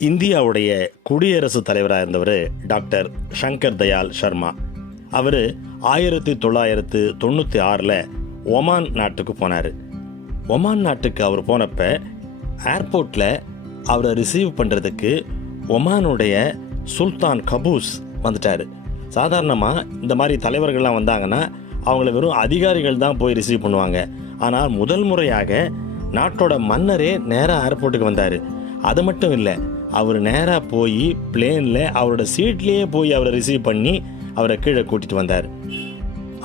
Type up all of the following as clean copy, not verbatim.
இந்தியாவுடைய குடியரசுத் தலைவராக இருந்தவர் டாக்டர் சங்கர் தயாள் சர்மா. அவர் 1996 ஒமான் நாட்டுக்கு போனார். ஒமான் நாட்டுக்கு அவர் போனப்ப ஏர்போர்ட்டில் அவரை ரிசீவ் பண்ணுறதுக்கு ஒமானுடைய சுல்தான் கபூஸ் வந்துட்டார். சாதாரணமாக இந்த மாதிரி தலைவர்கள்லாம் வந்தாங்கன்னா அவங்கள வெறும் அதிகாரிகள் தான் போய் ரிசீவ் பண்ணுவாங்க. ஆனால் முதல் முறையாக நாட்டோட மன்னரே நேராக ஏர்போர்ட்டுக்கு வந்தார். அது மட்டும் இல்லை, அவர் நேராக போய் பிளேனில் அவரோட சீட்லேயே போய் அவரை ரிசீவ் பண்ணி அவரை கீழே கூட்டிகிட்டு வந்தார்.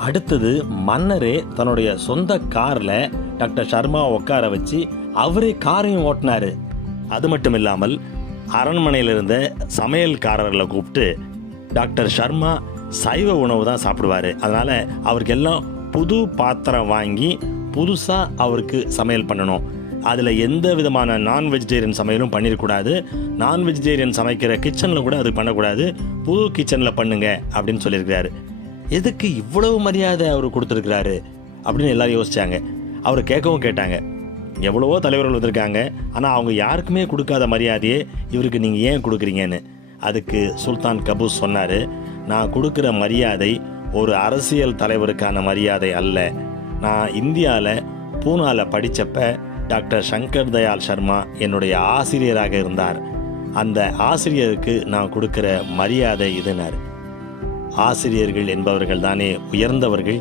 அடுத்தது மன்னரே தன்னுடைய சொந்த காரில் டாக்டர் சர்மா உட்கார வச்சு அவரே காரையும் ஓட்டினார். அது மட்டும் இல்லாமல் அரண்மனையில் இருந்த சமையல்காரர்களை கூப்பிட்டு டாக்டர் சர்மா சைவ உணவு தான் சாப்பிடுவார், அதனால் அவருக்கு எல்லாம் புது பாத்திரம் வாங்கி புதுசாக அவருக்கு சமையல் பண்ணணும். அதில் எந்த விதமான நான் வெஜிடேரியன் சமையலும் பண்ணிடக்கூடாது. நான் வெஜிடேரியன் சமைக்கிற கிச்சனில் கூட அது பண்ணக்கூடாது, புது கிச்சனில் பண்ணுங்க அப்படின்னு சொல்லியிருக்கிறாரு. எதுக்கு இவ்வளவு மரியாதை அவர் கொடுத்துருக்கிறாரு அப்படின்னு எல்லாரும் யோசிச்சாங்க. அவர் கேட்கவும் கேட்டாங்க, எவ்வளவோ தலைவர்கள் வந்திருக்காங்க, ஆனால் அவங்க யாருக்குமே கொடுக்காத மரியாதையே இவருக்கு நீங்கள் ஏன் கொடுக்குறீங்கன்னு. அதுக்கு சுல்தான் கபூஸ் சொன்னார், நான் கொடுக்குற மரியாதை ஒரு அரசியல் தலைவருக்கான மரியாதை அல்ல. நான் இந்தியாவில் பூனாவில் படித்தப்ப டாக்டர் சங்கர் தயாள் சர்மா என்னுடைய ஆசிரியராக இருந்தார். அந்த ஆசிரியருக்கு நான் கொடுக்குற மரியாதை இதுனார். ஆசிரியர்கள் என்பவர்கள் தானே உயர்ந்தவர்கள்.